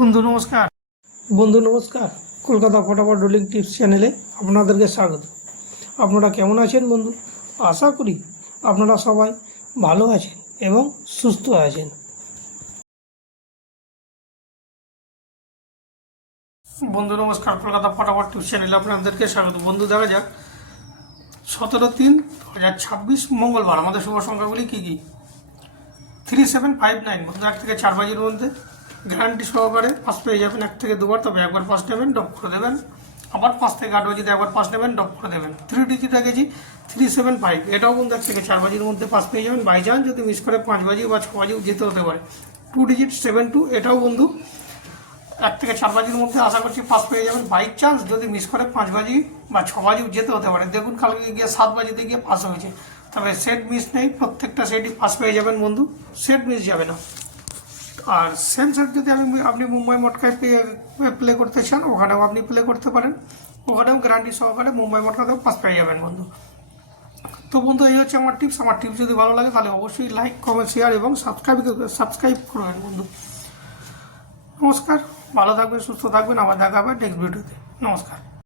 বন্ধু নমস্কার। কলকাতা ফটাফট রোলিং টিপস চ্যানেলে আপনাদেরকে স্বাগত। আপনারা কেমন আছেন বন্ধু? আশা করি আপনারা সবাই ভালো আছেন এবং সুস্থ আছেন। বন্ধু নমস্কার, কলকাতা ফটাফট টিপস চ্যানেলে আপনাদেরকে স্বাগত। বন্ধু দেখা যাক 17/3/2026 মঙ্গলবার আমাদের শুভ সংখ্যাগুলি কী কী। 3759 বন্ধু 1 থেকে 4 বাজির মধ্যে গ্যারান্টি সহকারে পাস পেয়ে যাবেন 1 থেকে 2 বার, তবে একবার পাস নেবেন ড্রপ করে দেবেন, আবার 5 থেকে 8 বাজিতে একবার পাস নেবেন ড্রপ করে দেবেন। 3 ডিজিট রেখেছি 375, এটাও বন্ধু 1 থেকে 4 বাজির মধ্যে পাস পেয়ে যাবেন। বাই চান্স যদি মিস করে 5 বাজি বা 6 বাজিও যেতে হতে পারে। 2 ডিজিট 72, এটাও বন্ধু 1 থেকে 4 বাজির মধ্যে আশা করছি পাস পেয়ে যাবেন। বাই চান্স যদি মিস করে 5 বাজি বা 6 বাজিও যেতে হতে পারে। দেখুন কালকে গিয়ে 7 বাজিতে গিয়ে পাস হয়েছে, তবে সেট মিস নেই, প্রত্যেকটা সেটই পাস পেয়ে যাবেন বন্ধু, সেট মিস যাবে না। আর সেম সেট যদি আপনি মুম্বাই মটকায় প্লে করতে চান, ওখানেও আপনি প্লে করতে পারেন, ওখানেও গ্যারান্টি সহকারে মুম্বাই মটকাতেও পাস পেয়ে যাবেন বন্ধু। তো বন্ধু এই হচ্ছে আমার টিপস। আমার টিপস যদি ভালো লাগে তাহলে অবশ্যই লাইক, কমেন্ট, শেয়ার এবং সাবস্ক্রাইব করবেন বন্ধু। নমস্কার, ভালো থাকবেন, সুস্থ থাকবেন, আবার দেখা হবে নেক্সট ভিডিওতে। নমস্কার।